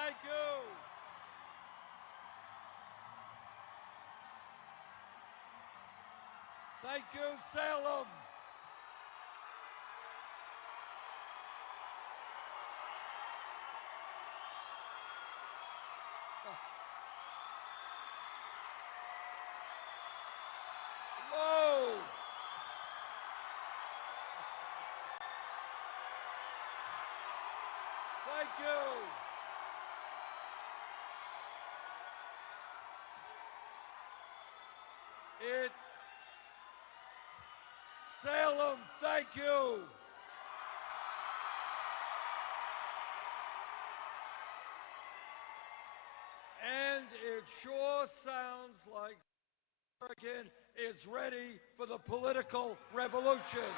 Thank you. Thank you, Salem. Whoa. Thank you. Salem, thank you. And it sure sounds like Oregon is ready for the political revolution.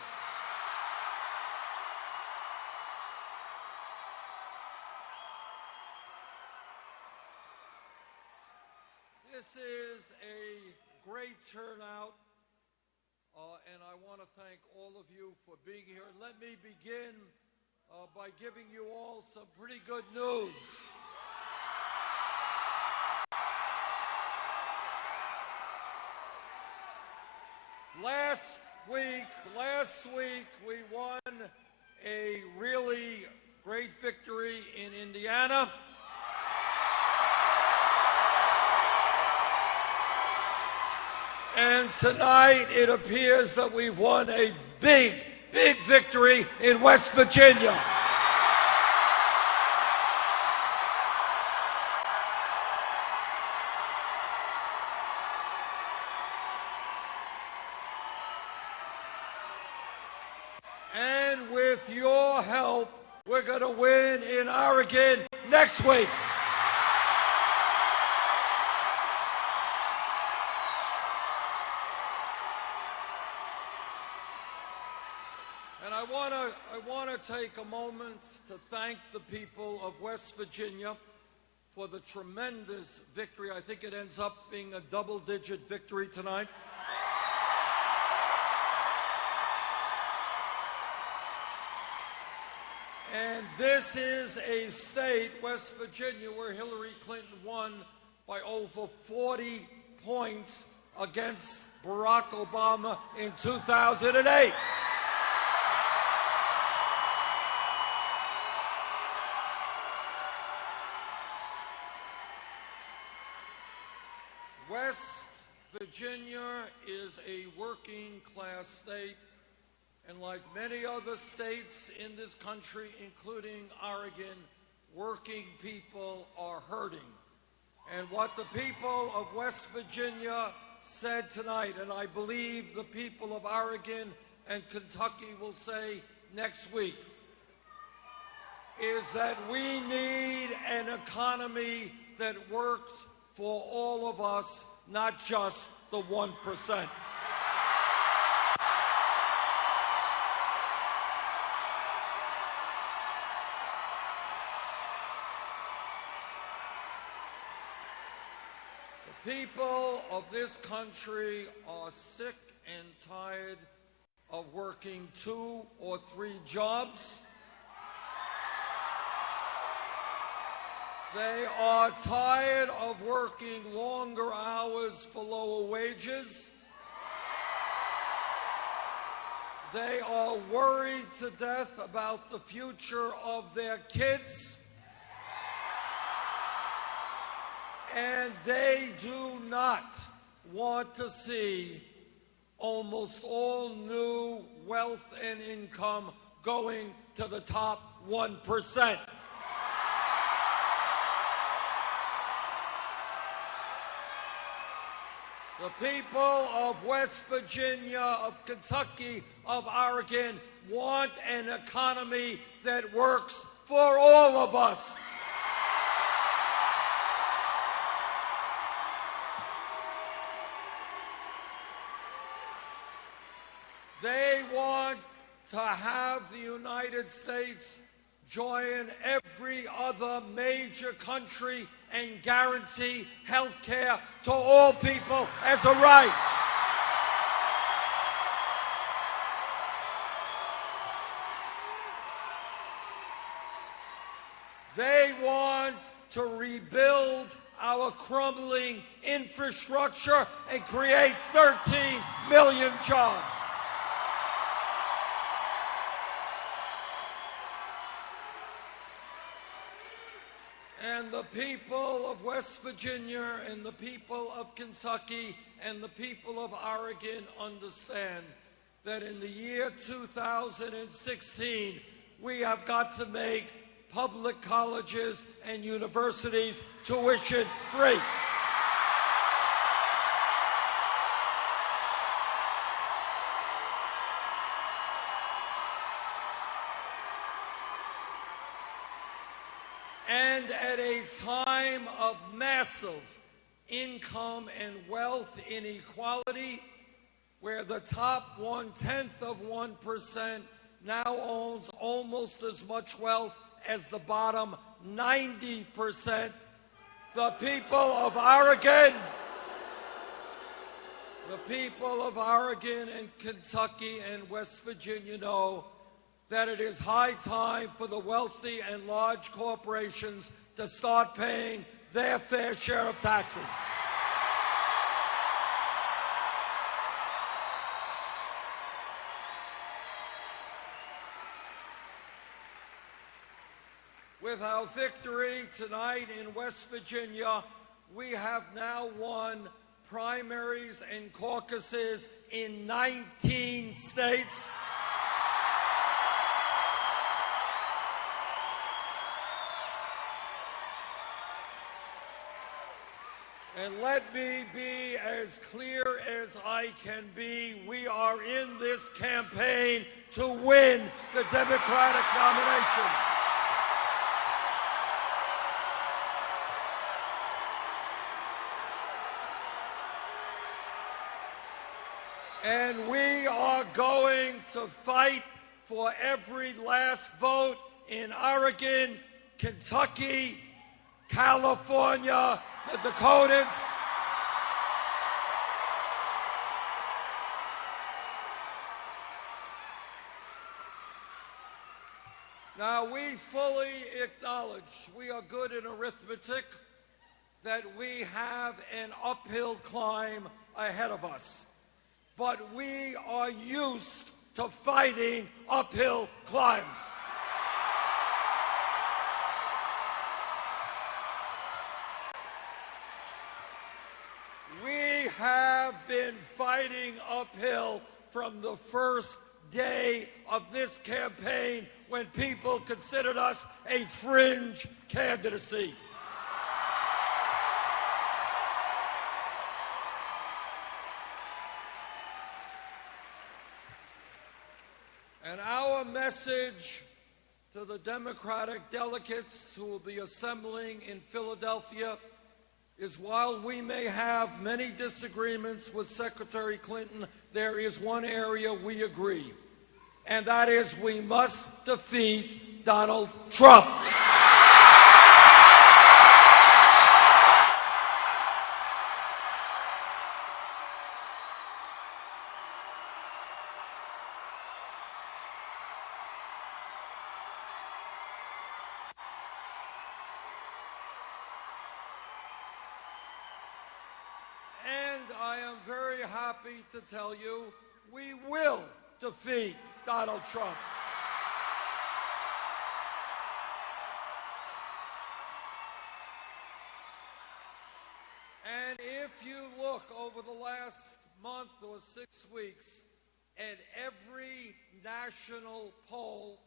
This is a great turnout, and I want to thank all of you for being here. Let me begin by giving you all some pretty good news. Last week we won a really great victory in Indiana. And tonight it appears that we've won a big victory in West Virginia. And with your help, we're going to win in Oregon next week. And I want to take a moment to thank the people of West Virginia for the tremendous victory. I think it ends up being a double-digit victory tonight. And this is a state, West Virginia, where Hillary Clinton won by over 40 points against Barack Obama in 2008. West Virginia is a working-class state, and like many other states in this country, including Oregon, working people are hurting. And what the people of West Virginia said tonight, and I believe the people of Oregon and Kentucky will say next week, is that we need an economy that works for all of us, not just the 1%. The people of this country are sick and tired of working 2 or 3 jobs. They are tired of working longer hours for lower wages. They are worried to death about the future of their kids. And they do not want to see almost all new wealth and income going to the top 1%. The people of West Virginia, of Kentucky, of Oregon want an economy that works for all of us. They want to have the United States join every other major country and guarantee health care to all people as a right. They want to rebuild our crumbling infrastructure and create 13 million jobs. And the people of West Virginia and the people of Kentucky and the people of Oregon understand that in the year 2016, we have got to make public colleges and universities tuition free. And at a time of massive income and wealth inequality, where the top 0.1% now owns almost as much wealth as the bottom 90%, the people of Oregon and Kentucky and West Virginia know that it is high time for the wealthy and large corporations to start paying their fair share of taxes. With our victory tonight in West Virginia, we have now won primaries and caucuses in 19 states. And let me be as clear as I can be. We are in this campaign to win the Democratic nomination. And we are going to fight for every last vote in Oregon, Kentucky, California, the Dakotas. Now, we fully acknowledge, we are good in arithmetic, that we have an uphill climb ahead of us. But we are used to fighting uphill climbs. We have been fighting uphill from the first day of this campaign when people considered us a fringe candidacy. And our message to the Democratic delegates who will be assembling in Philadelphia is, while we may have many disagreements with Secretary Clinton, there is one area we agree, and that is we must defeat Donald Trump. And I am very happy to tell you we will defeat Donald Trump. And if you look over the last month or 6 weeks at every national poll,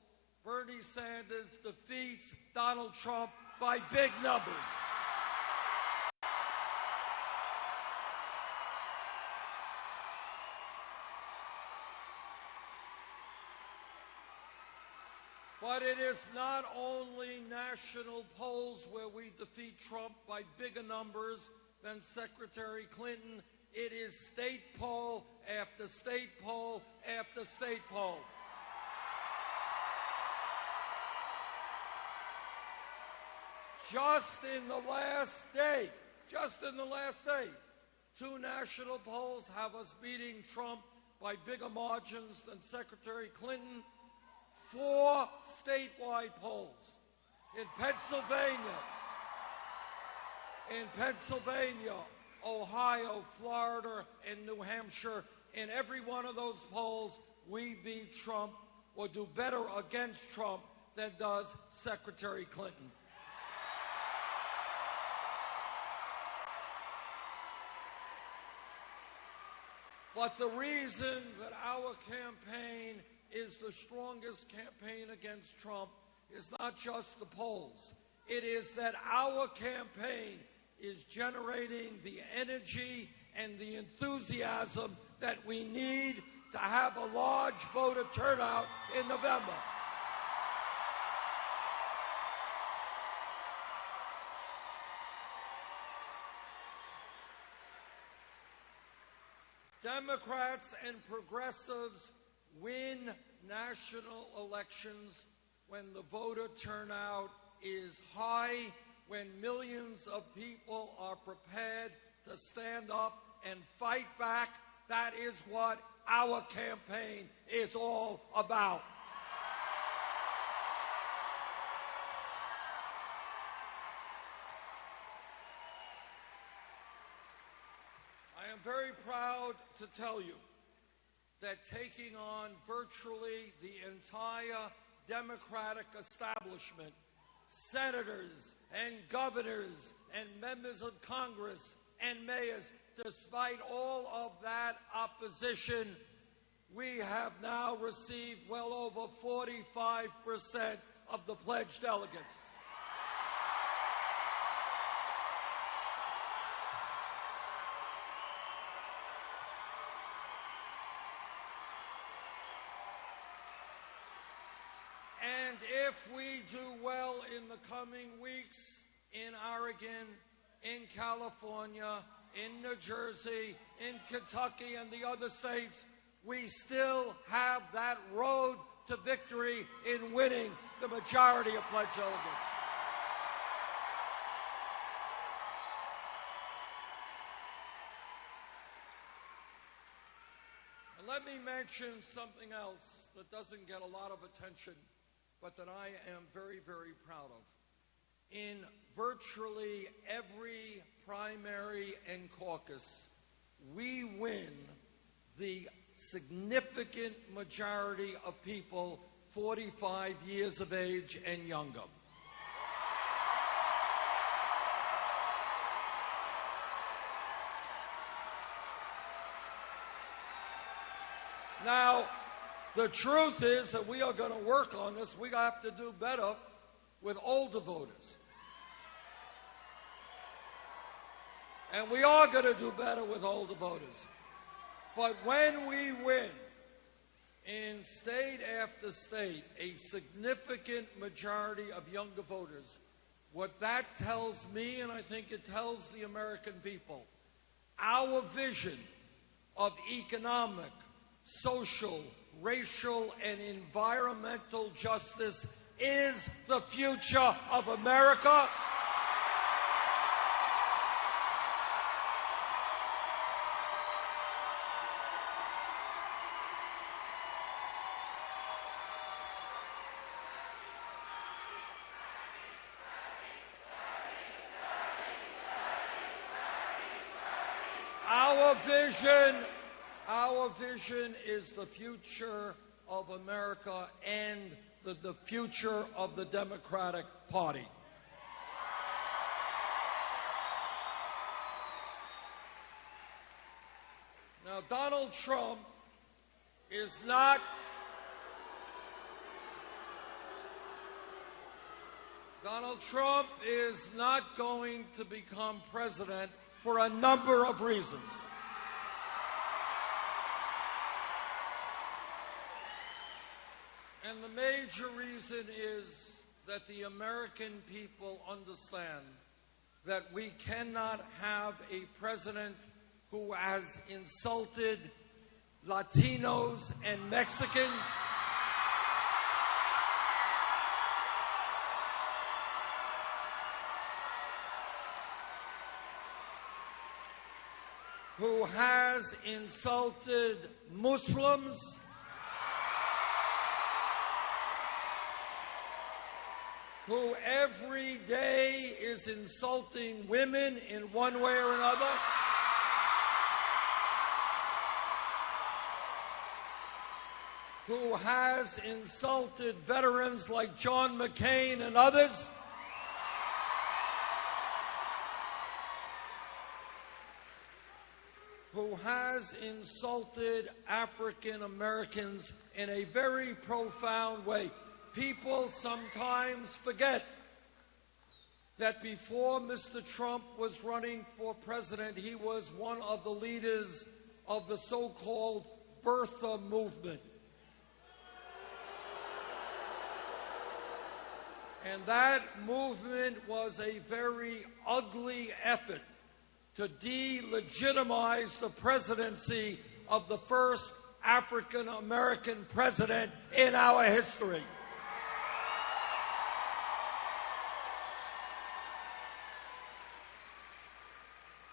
Bernie Sanders defeats Donald Trump by big numbers. But it is not only national polls where we defeat Trump by bigger numbers than Secretary Clinton. It is state poll after state poll after state poll. Just in the last day, 2 national polls have us beating Trump by bigger margins than Secretary Clinton. 4 statewide polls in Pennsylvania, in Pennsylvania, Ohio, Florida, and New Hampshire. In every one of those polls, we beat Trump or do better against Trump than does Secretary Clinton. But the reason that our campaign is the strongest campaign against Trump is not just the polls. It is that our campaign is generating the energy and the enthusiasm that we need to have a large voter turnout in November. Democrats and progressives win national elections when the voter turnout is high, when millions of people are prepared to stand up and fight back. That is what our campaign is all about. I am very proud to tell you that taking on virtually the entire Democratic establishment, senators and governors and members of Congress and mayors, despite all of that opposition, we have now received well over 45% of the pledged delegates. And if we do well in the coming weeks in Oregon, in California, in New Jersey, in Kentucky, and the other states, we still have that road to victory in winning the majority of pledged delegates. And let me mention something else that doesn't get a lot of attention, but that I am very, very proud of. In virtually every primary and caucus, we win the significant majority of people 45 years of age and younger. Now, the truth is that we are going to work on this. We have to do better with older voters. And we are going to do better with older voters. But when we win in state after state a significant majority of younger voters, what that tells me, and I think it tells the American people, our vision of economic, social, racial, and environmental justice is the future of America. Our vision is the future of America and the future of the Democratic Party. Now, Donald Trump is not going to become president for a number of reasons. And the major reason is that the American people understand that we cannot have a president who has insulted Latinos and Mexicans, who has insulted Muslims, who every day is insulting women in one way or another, who has insulted veterans like John McCain and others, who has insulted African Americans in a very profound way. People sometimes forget that before Mr. Trump was running for president, he was one of the leaders of the so-called birther movement. And that movement was a very ugly effort to delegitimize the presidency of the first African-American president in our history.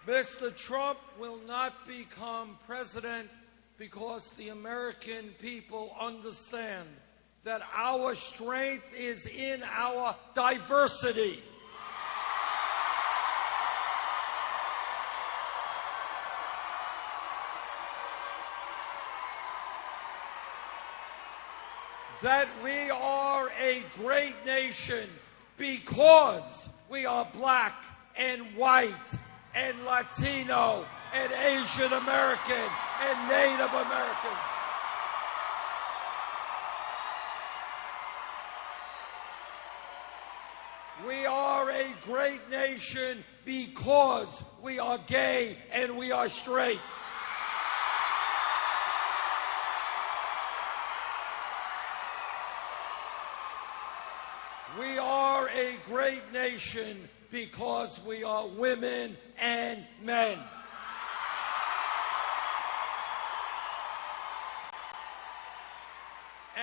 Mr. Trump will not become president because the American people understand that our strength is in our diversity. That we are a great nation because we are black and white and Latino and Asian American and Native Americans. We are a great nation because we are gay and we are straight. We are a great nation because we are women and men.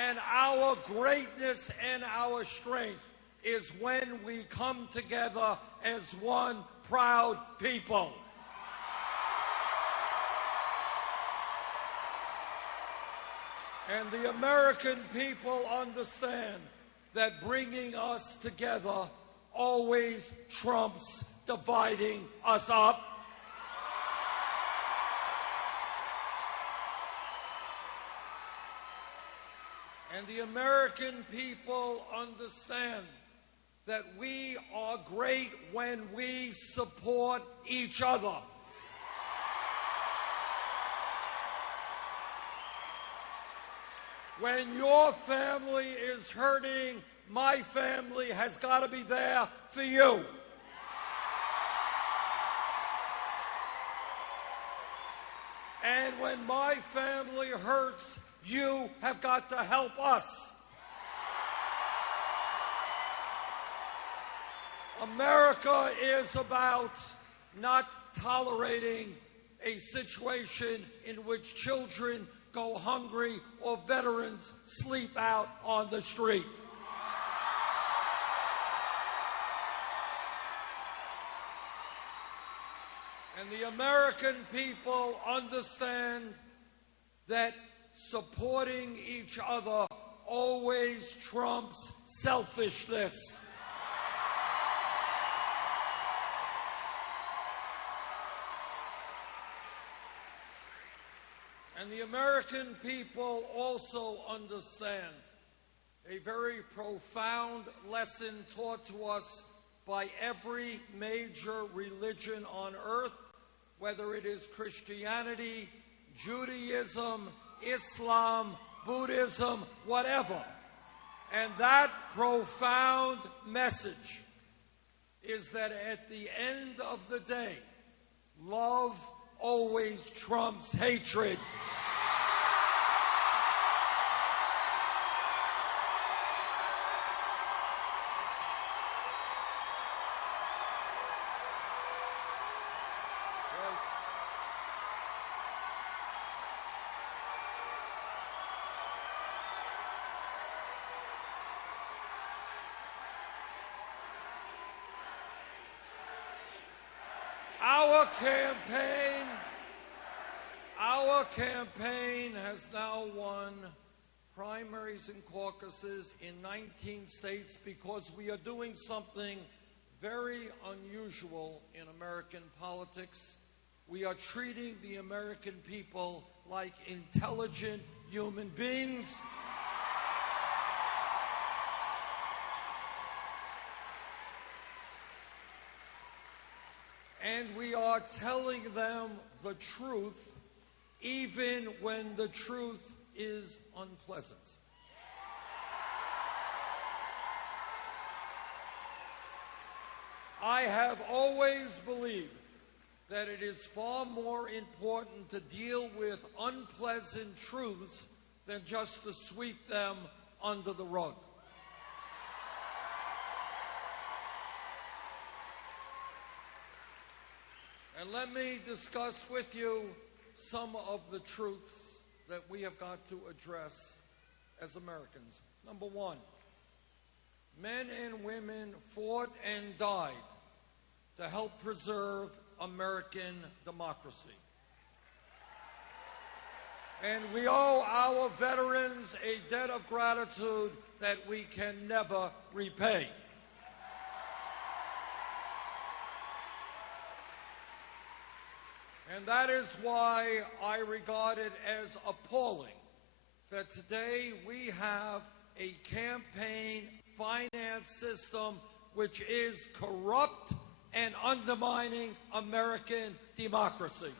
And our greatness and our strength is when we come together as one proud people. And the American people understand that bringing us together always trumps dividing us up. And the American people understand that we are great when we support each other. When your family is hurting, my family has got to be there for you. And when my family hurts, you have got to help us. America is about not tolerating a situation in which children go hungry or veterans sleep out on the street. And the American people understand that supporting each other always trumps selfishness. And the American people also understand a very profound lesson taught to us by every major religion on earth, whether it is Christianity, Judaism, Islam, Buddhism, whatever. And that profound message is that at the end of the day, love always trumps hatred. Our campaign has now won primaries and caucuses in 19 states because we are doing something very unusual in American politics. We are treating the American people like intelligent human beings. And we are telling them the truth, even when the truth is unpleasant. I have always believed that it is far more important to deal with unpleasant truths than just to sweep them under the rug. And let me discuss with you some of the truths that we have got to address as Americans. Number one, men and women fought and died to help preserve American democracy. And we owe our veterans a debt of gratitude that we can never repay. And that is why I regard it as appalling that today we have a campaign finance system which is corrupt and undermining American democracy.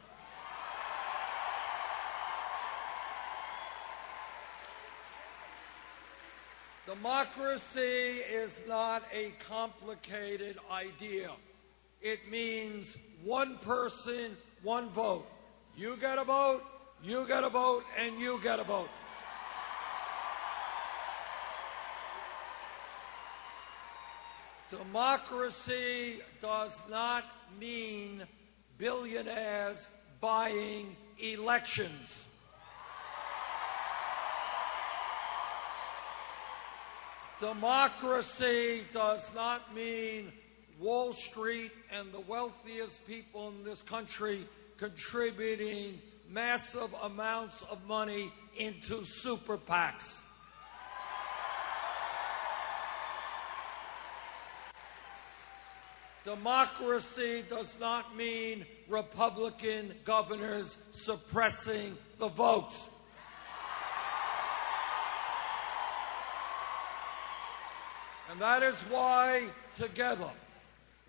Democracy is not a complicated idea. It means one person, one vote. You get a vote, you get a vote, and you get a vote. Democracy does not mean billionaires buying elections. Democracy does not mean Wall Street and the wealthiest people in this country contributing massive amounts of money into super PACs. Democracy does not mean Republican governors suppressing the vote. And that is why, together,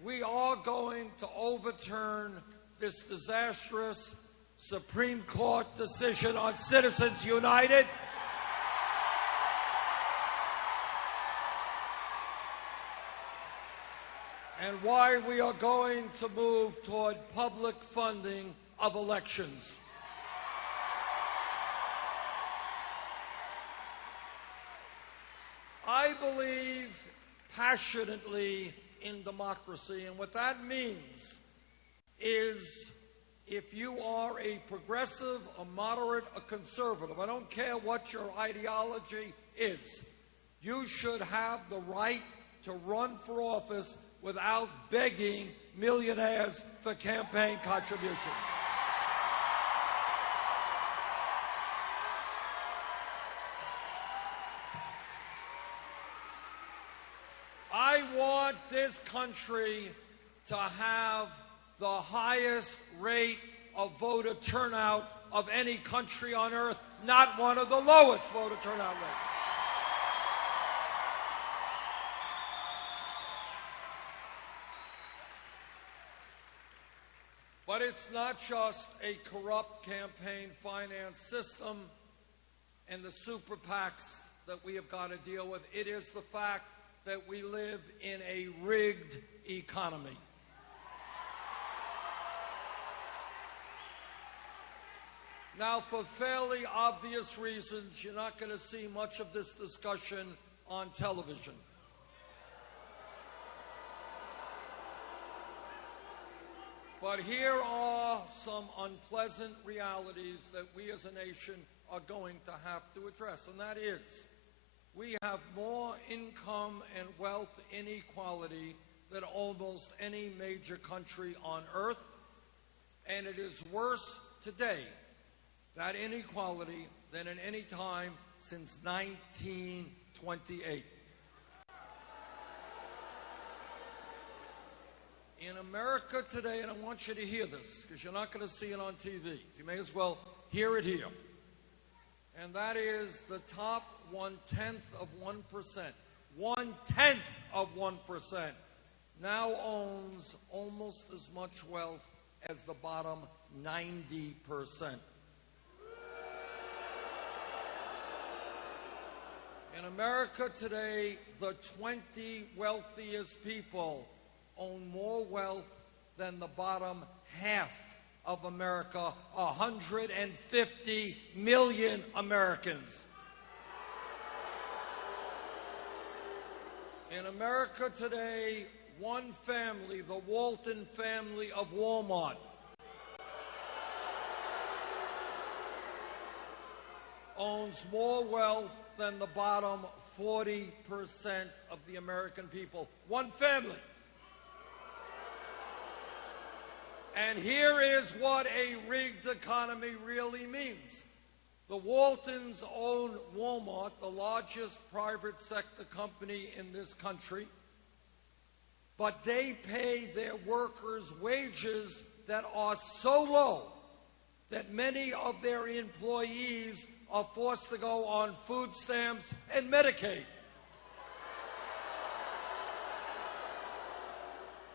we are going to overturn this disastrous Supreme Court decision on Citizens United. And why we are going to move toward public funding of elections. I believe passionately in democracy, and what that means is if you are a progressive, a moderate, a conservative, I don't care what your ideology is, you should have the right to run for office without begging millionaires for campaign contributions. I want this country to have the highest rate of voter turnout of any country on earth, not one of the lowest voter turnout rates. But it's not just a corrupt campaign finance system and the super PACs that we have got to deal with. It is the fact that we live in a rigged economy. Now, for fairly obvious reasons, you're not going to see much of this discussion on television. But here are some unpleasant realities that we as a nation are going to have to address, and that is, we have more income and wealth inequality than almost any major country on earth, and it is worse today, that inequality, than at any time since 1928. In America today, and I want you to hear this, because you're not going to see it on TV. You may as well hear it here. And that is the top 1/10 of 1% now owns almost as much wealth as the bottom 90%. In America today, the 20 wealthiest people own more wealth than the bottom half of America, 150 million Americans. In America today, one family, the Walton family of Walmart, owns more wealth than the bottom 40% of the American people. One family. And here is what a rigged economy really means. The Waltons own Walmart, the largest private sector company in this country, but they pay their workers wages that are so low that many of their employees are forced to go on food stamps and Medicaid.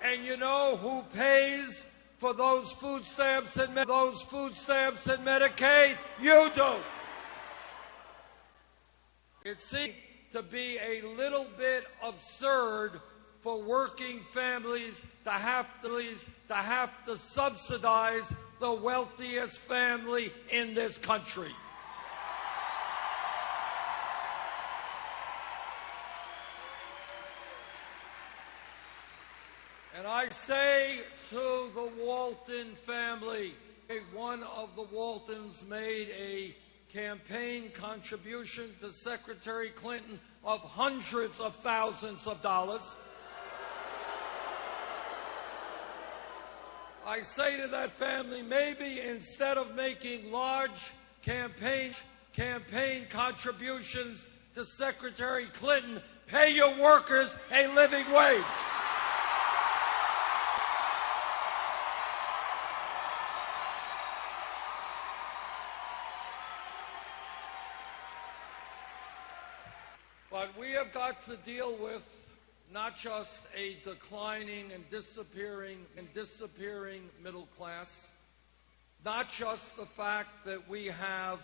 And you know who pays for those food stamps and Medicaid? You do. It seems to be a little bit absurd for working families to have to subsidize the wealthiest family in this country. And I say to the Walton family, one of the Waltons made a campaign contribution to Secretary Clinton of hundreds of thousands of dollars. I say to that family, maybe instead of making large campaign contributions to Secretary Clinton, pay your workers a living wage. But we have got to deal with not just a declining and disappearing middle class, not just the fact that we have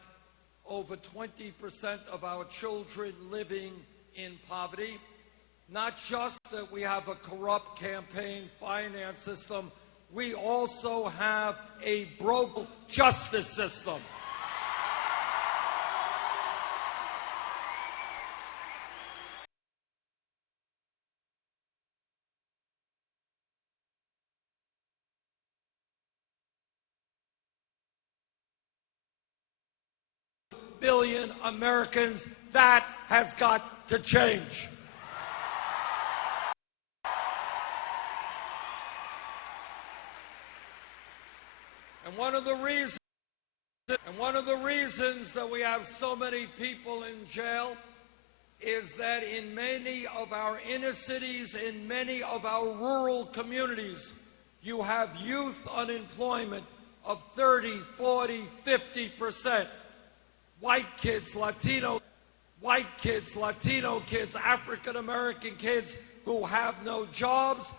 over 20% of our children living in poverty, not just that we have a corrupt campaign finance system, we also have a broken justice system. Billion Americans, that has got to change. And one of the reasons that we have so many people in jail is that in many of our inner cities, in many of our rural communities, you have youth unemployment of 30, 40, 50%. White kids, Latino kids, African-American kids who have no jobs.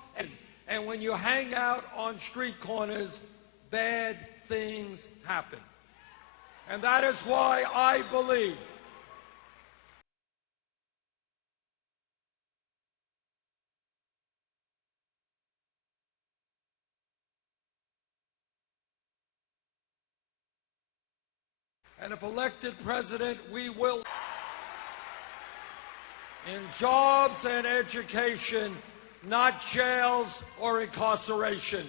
And when you hang out on street corners, bad things happen. And that is why I believe and if elected president, we will in jobs and education, not jails or incarceration.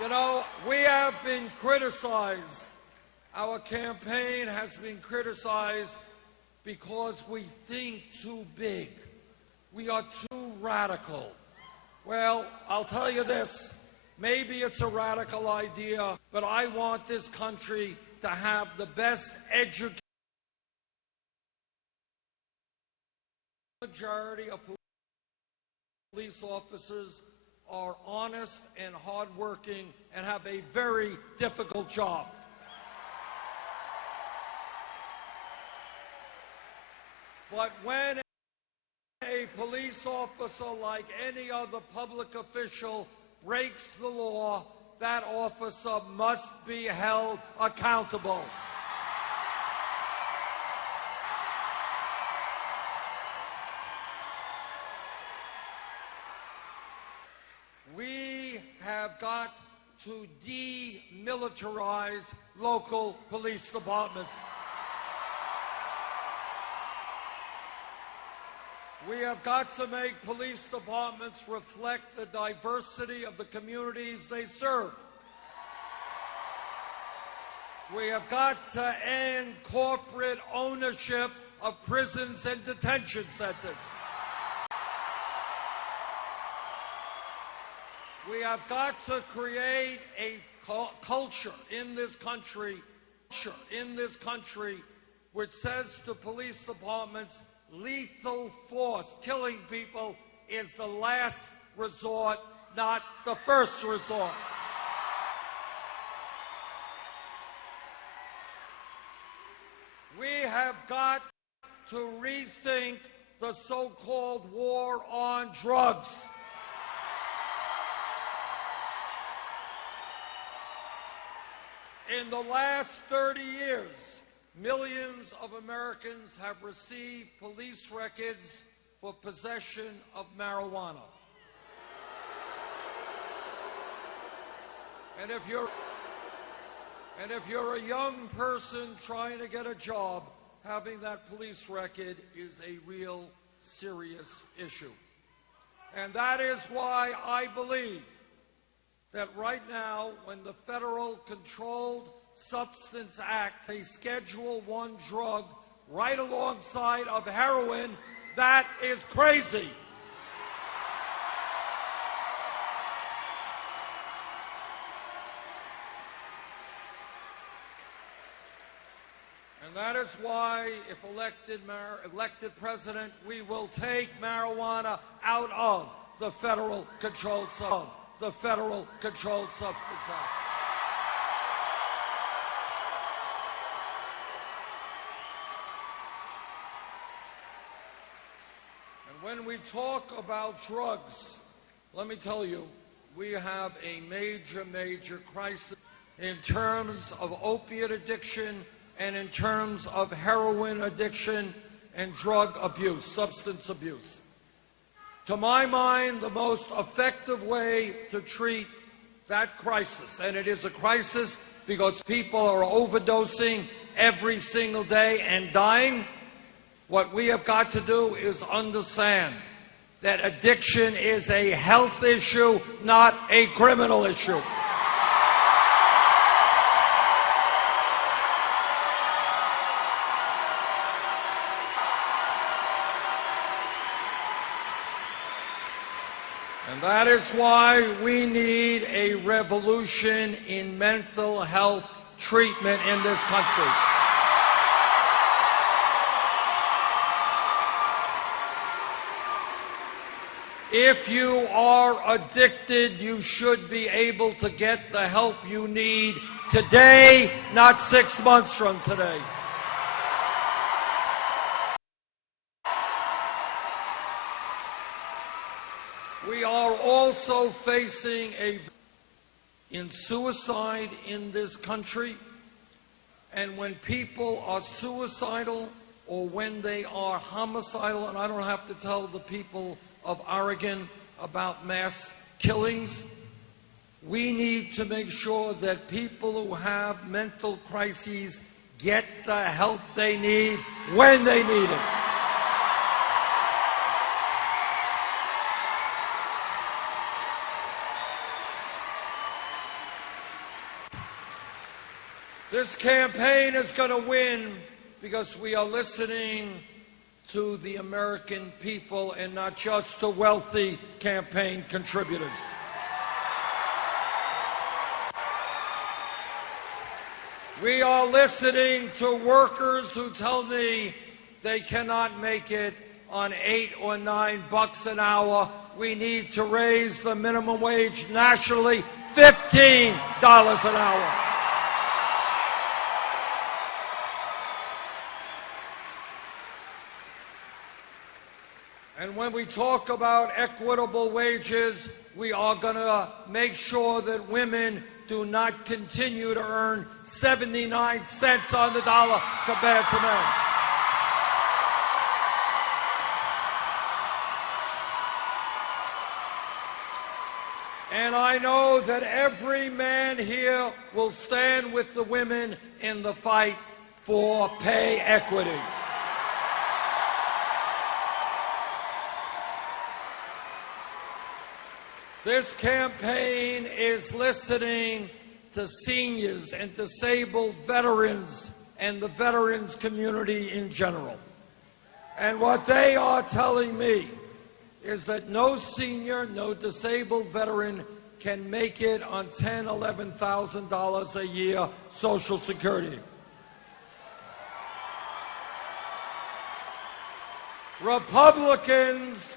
You know, we have been criticized. Our campaign has been criticized because we think too big. We are too radical. Well, I'll tell you this. Maybe it's a radical idea, but I want this country to have the best education. The majority of police officers are honest and hardworking and have a very difficult job. But when a police officer, like any other public official, breaks the law, that officer must be held accountable. We have got to demilitarize local police departments. We have got to make police departments reflect the diversity of the communities they serve. We have got to end corporate ownership of prisons and detention centers. We have got to create a culture in this country which says to police departments, lethal force, killing people, is the last resort, not the first resort. We have got to rethink the so-called war on drugs. In the last 30 years, millions of Americans have received police records for possession of marijuana. And if you're a young person trying to get a job, having that police record is a real serious issue. And that is why I believe that right now, when the Federal Controlled Substance Act, a Schedule I drug right alongside of heroin, that is crazy. And that is why, if elected president, we will take marijuana out of the Federal Controlled Substance Act. When we talk about drugs, let me tell you, we have a major crisis in terms of opiate addiction and in terms of heroin addiction and drug abuse, substance abuse. To my mind, the most effective way to treat that crisis, and it is a crisis because people are overdosing every single day and dying, what we have got to do is understand that addiction is a health issue, not a criminal issue. And that is why we need a revolution in mental health treatment in this country. If you are addicted, you should be able to get the help you need today, not 6 months from today. We are also facing suicide in this country, and when people are suicidal or when they are homicidal, and I don't have to tell the people of Oregon about mass killings, we need to make sure that people who have mental crises get the help they need when they need it. This campaign is going to win because we are listening to the American people and not just to wealthy campaign contributors. We are listening to workers who tell me they cannot make it on $8 or $9 an hour. We need to raise the minimum wage nationally, $15 an hour. And when we talk about equitable wages, we are going to make sure that women do not continue to earn 79 cents on the dollar compared to men. And I know that every man here will stand with the women in the fight for pay equity. This campaign is listening to seniors and disabled veterans and the veterans community in general. And what they are telling me is that no senior, no disabled veteran can make it on $10,000, $11,000 a year Social Security. Republicans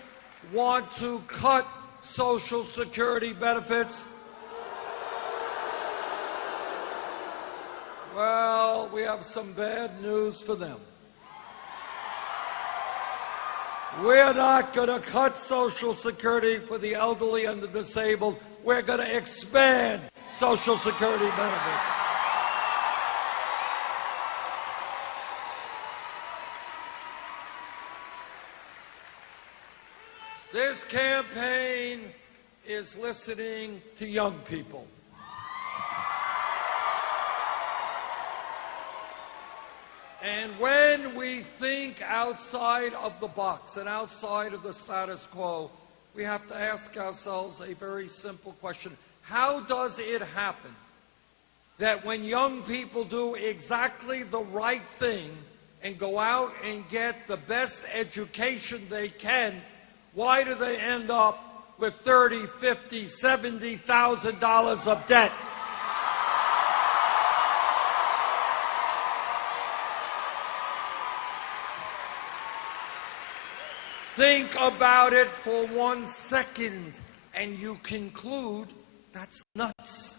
want to cut Social Security benefits. Well, we have some bad news for them. We're not going to cut Social Security for the elderly and the disabled. We're going to expand Social Security benefits. This campaign is listening to young people. And when we think outside of the box and outside of the status quo, we have to ask ourselves a very simple question. How does it happen that when young people do exactly the right thing and go out and get the best education they can, why do they end up with $30,000, $50,000, $70,000 of debt? Think about it for 1 second, and you conclude that's nuts.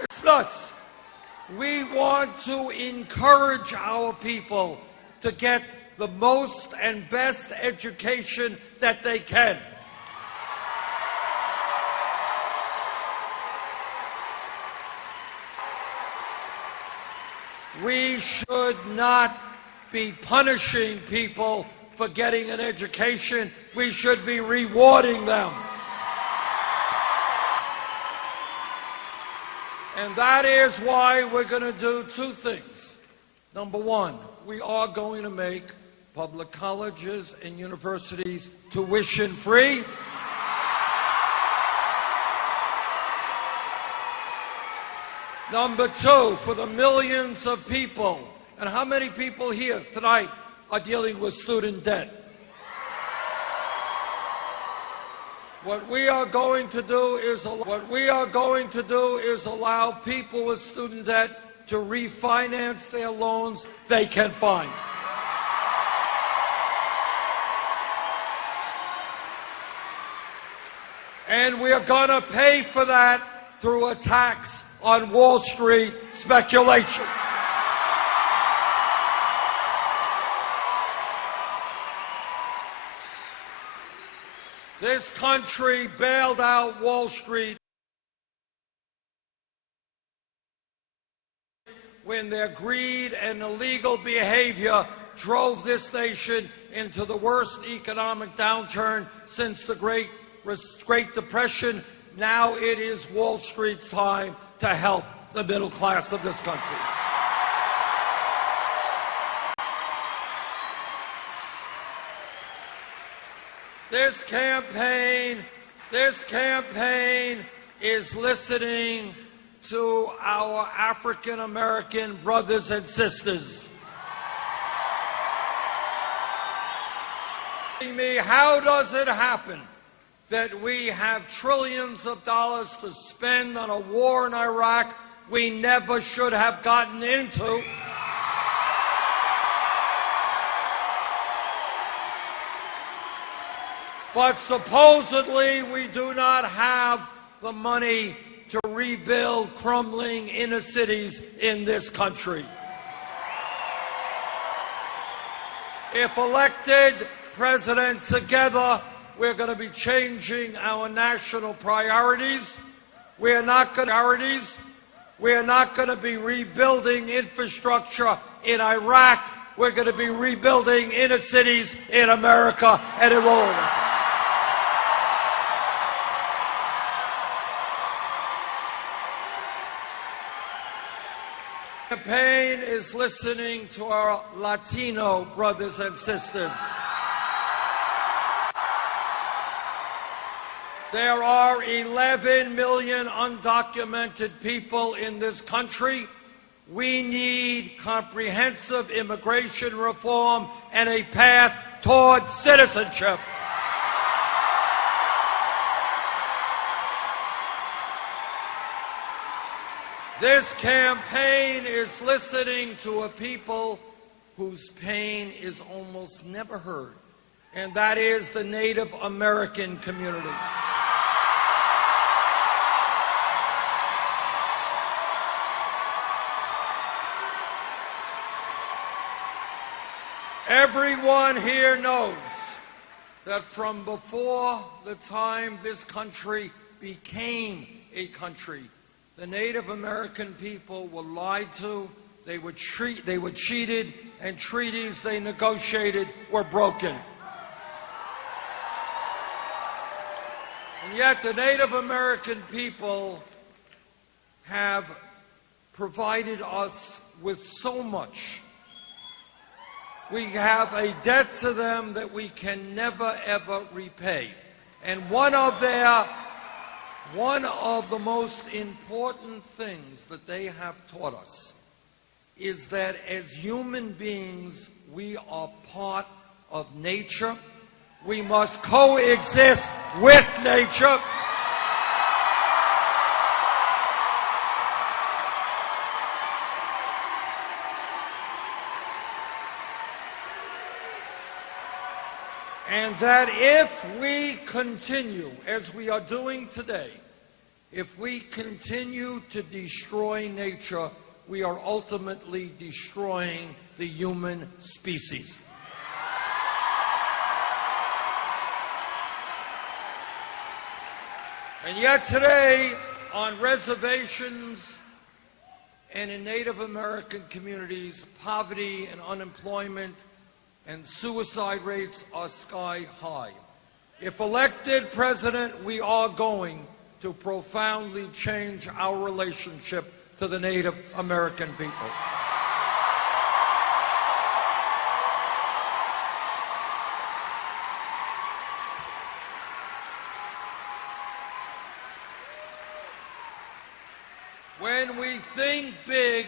It's nuts. We want to encourage our people to get the most and best education that they can. We should not be punishing people for getting an education. We should be rewarding them. And that is why we're going to do two things. Number one, we are going to make public colleges and universities tuition-free. Number two, for the millions of people, and how many people here tonight are dealing with student debt? What we are going to do is allow people with student debt to refinance their loans they can find. And we are going to pay for that through a tax on Wall Street speculation. This country bailed out Wall Street when their greed and illegal behavior drove this nation into the worst economic downturn since the Great Depression. Now it is Wall Street's time to help the middle class of this country. This campaign is listening to our African American brothers and sisters. How does it happen that we have trillions of dollars to spend on a war in Iraq we never should have gotten into. But supposedly we do not have the money to rebuild crumbling inner cities in this country. If elected president, together we're going to be changing our national priorities. We're not going to be rebuilding infrastructure in Iraq. We're going to be rebuilding inner cities in America and in all of them. The campaign is listening to our Latino brothers and sisters. There are 11 million undocumented people in this country. We need comprehensive immigration reform and a path toward citizenship. This campaign is listening to a people whose pain is almost never heard, and that is the Native American community. Everyone here knows that from before the time this country became a country, the Native American people were lied to, they were cheated, and treaties they negotiated were broken. And yet the Native American people have provided us with so much. We have a debt to them that we can never, ever repay. And one of the most important things that they have taught us is that as human beings, we are part of nature. We must coexist with nature. And that if we continue, as we are doing today, if we continue to destroy nature, we are ultimately destroying the human species. And yet today, on reservations and in Native American communities, poverty and unemployment and suicide rates are sky high. If elected president, we are going to profoundly change our relationship to the Native American people. When we think big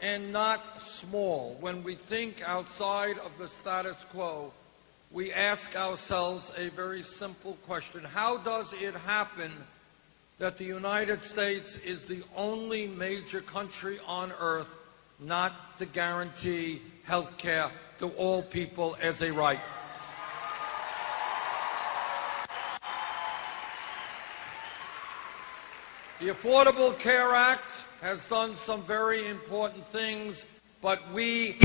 and not small, when we think outside of the status quo, we ask ourselves a very simple question. How does it happen that the United States is the only major country on earth not to guarantee health care to all people as a right? The Affordable Care Act has done some very important things, but we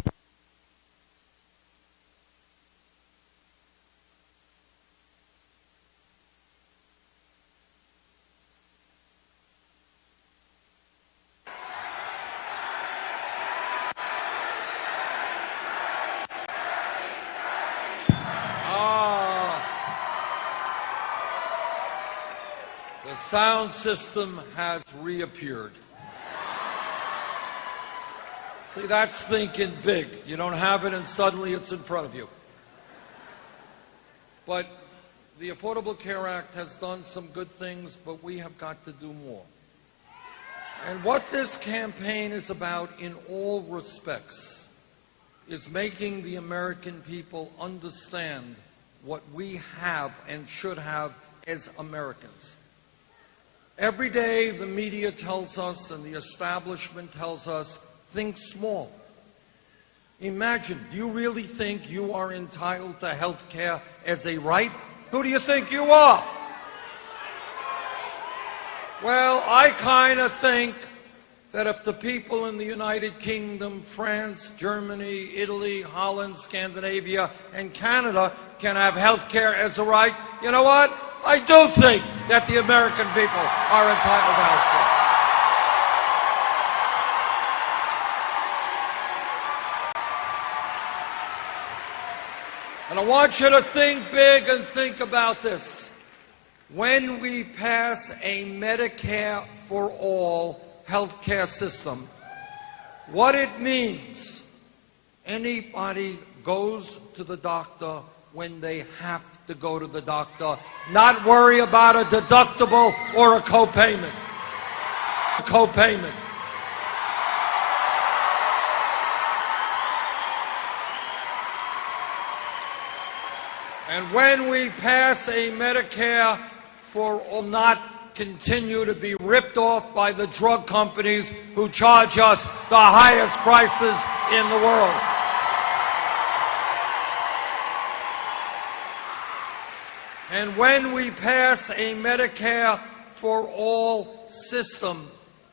the sound system has reappeared. See, that's thinking big. You don't have it and suddenly it's in front of you. But the Affordable Care Act has done some good things, but we have got to do more. And what this campaign is about in all respects is making the American people understand what we have and should have as Americans. Every day the media tells us and the establishment tells us, think small. Imagine, do you really think you are entitled to health care as a right? Who do you think you are? Well, I kind of think that if the people in the United Kingdom, France, Germany, Italy, Holland, Scandinavia, and Canada can have health care as a right, you know what? I do think that the American people are entitled to health care. And I want you to think big and think about this. When we pass a Medicare for all health care system, what it means, anybody goes to the doctor when they have to go to the doctor, not worry about a deductible or a copayment. And when we pass a Medicare for all, not continue to be ripped off by the drug companies who charge us the highest prices in the world. And when we pass a Medicare for all system,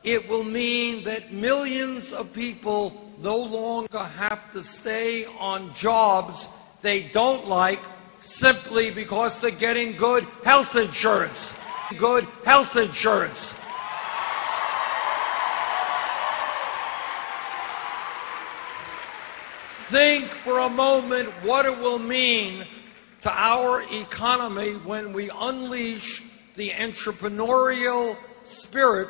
it will mean that millions of people no longer have to stay on jobs they don't like simply because they're getting good health insurance. Good health insurance. Think for a moment what it will mean to our economy when we unleash the entrepreneurial spirit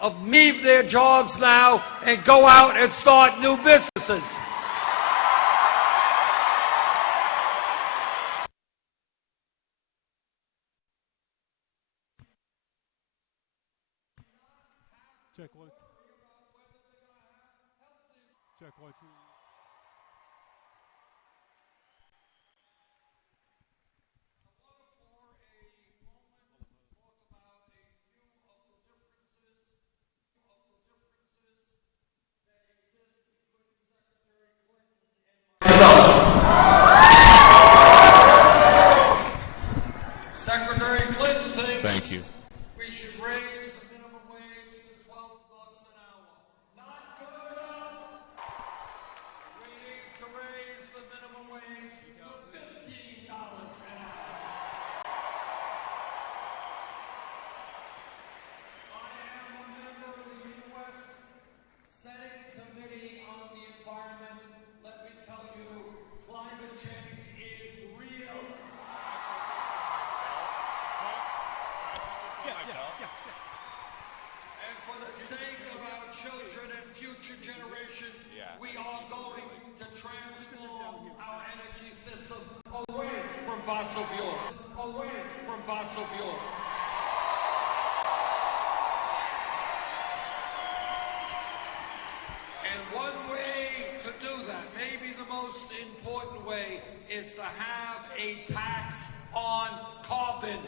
of leave their jobs now and go out and start new businesses. Check one. Check 1, 2. Secretary Clinton thinks Thank you. we should raise the minimum wage to $12 an hour. Not good enough. We need to raise the minimum wage to $15 an hour. I am a member of the U.S. Senate Committee on the Environment. Let me tell you, climate change is real. And for the sake of our children and future generations, we are going to transform our energy system away from fossil fuels. Away from fossil fuels. And one way to do that, maybe the most important way, is to have a tax on carbon.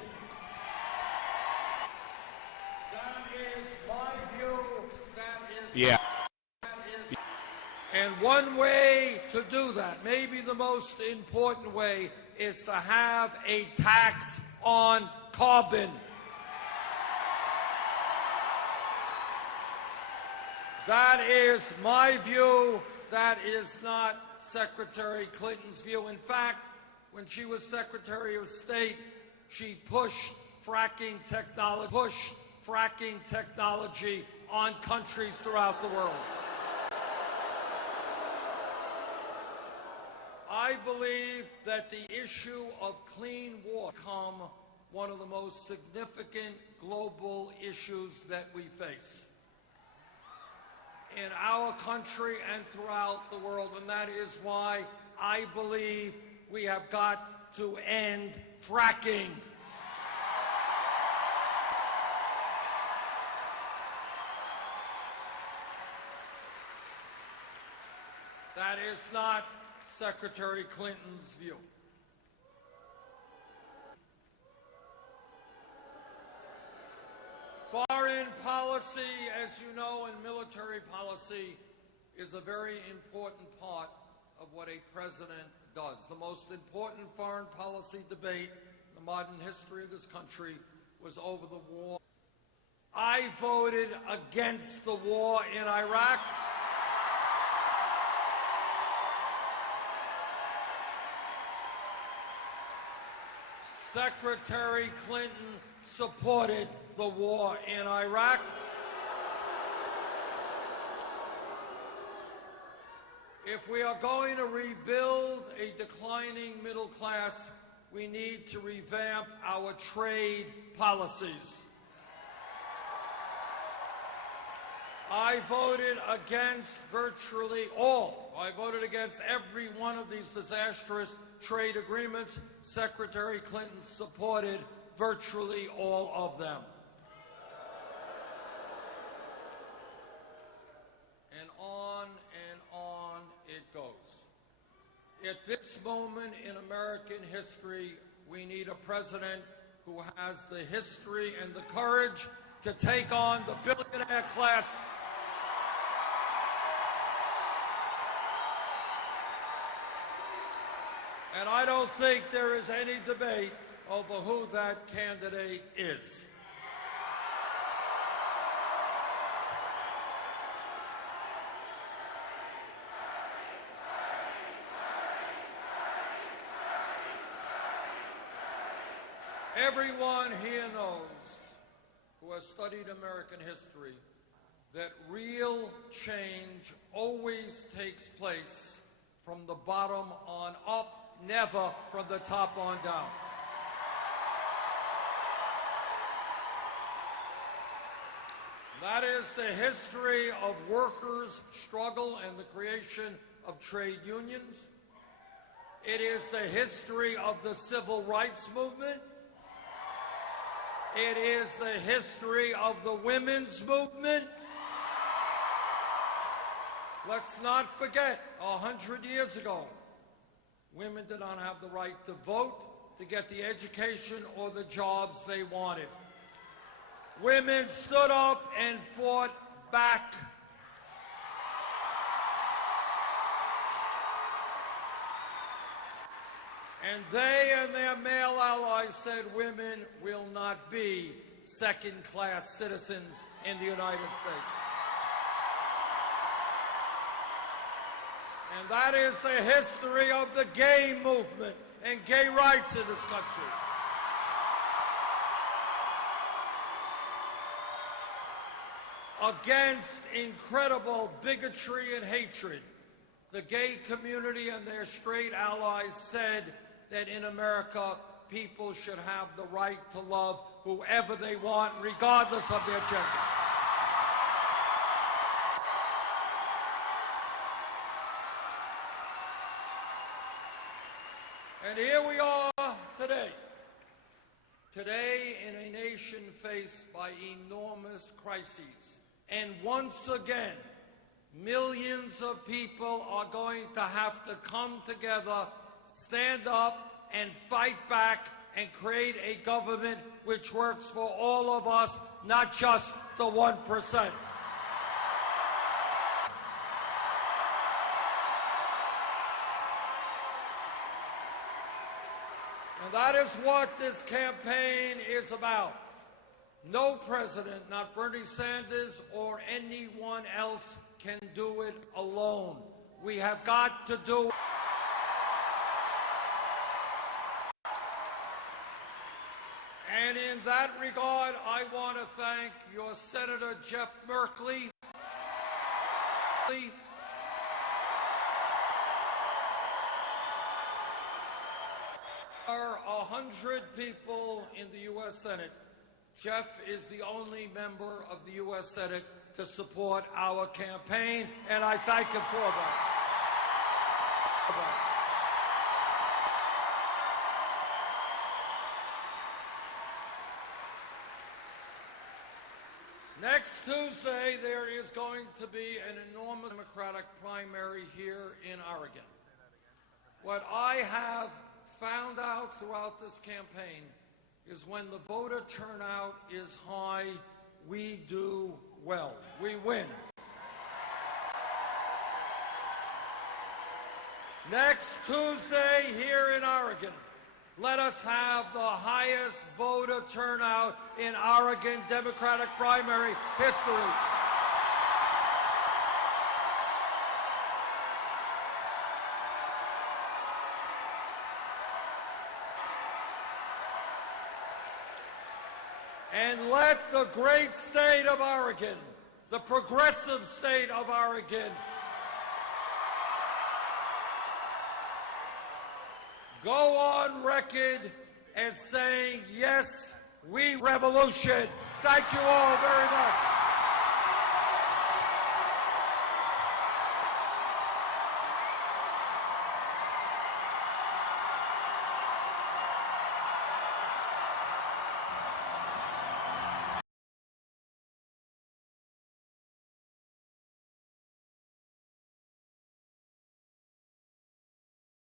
That is my view. And one way to do that, maybe the most important way, is to have a tax on carbon. That is my view. That is not Secretary Clinton's view. In fact, when she was Secretary of State, she pushed fracking technology on countries throughout the world. I believe that the issue of clean water become one of the most significant global issues that we face in our country and throughout the world, and that is why I believe we have got to end fracking. That is not Secretary Clinton's view. policy, as you know, and military policy is a very important part of what a president does. The most important foreign policy debate in the modern history of this country was over the war. I voted against the war in Iraq. Secretary Clinton supported the war in Iraq. If we are going to rebuild a declining middle class, we need to revamp our trade policies. I voted against virtually all. I voted against every one of these disastrous trade agreements. Secretary Clinton supported virtually all of them. And on it goes. At this moment in American history, we need a president who has the history and the courage to take on the billionaire class. And I don't think there is any debate over who that candidate is. Everyone here knows, who has studied American history, that real change always takes place from the bottom on up, never from the top on down. That is the history of workers' struggle and the creation of trade unions. It is the history of the civil rights movement. It is the history of the women's movement. Let's not forget, 100 years ago, women did not have the right to vote, to get the education or the jobs they wanted. Women stood up and fought back. And they and their male allies said women will not be second-class citizens in the United States. And that is the history of the gay movement and gay rights in this country. Against incredible bigotry and hatred, the gay community and their straight allies said that in America, people should have the right to love whoever they want, regardless of their gender. And here we are today. Today, in a nation faced by enormous crises. And once again, millions of people are going to have to come together, stand up and fight back and create a government which works for all of us, not just the 1%. And that is what this campaign is about. No president, not Bernie Sanders or anyone else, can do it alone. We have got to do it. And in that regard, I want to thank your Senator Jeff Merkley, 100 people in the U.S. Senate. Jeff is the only member of the U.S. Senate to support our campaign, and I thank him for that. Next Tuesday, there is going to be an enormous Democratic primary here in Oregon. What I have found out throughout this campaign is when the voter turnout is high, we do well. We win. Next Tuesday here in Oregon, let us have the highest voter turnout in Oregon Democratic primary history. And let the great state of Oregon, the progressive state of Oregon, go on record as saying, yes, we revolution. Thank you all very much.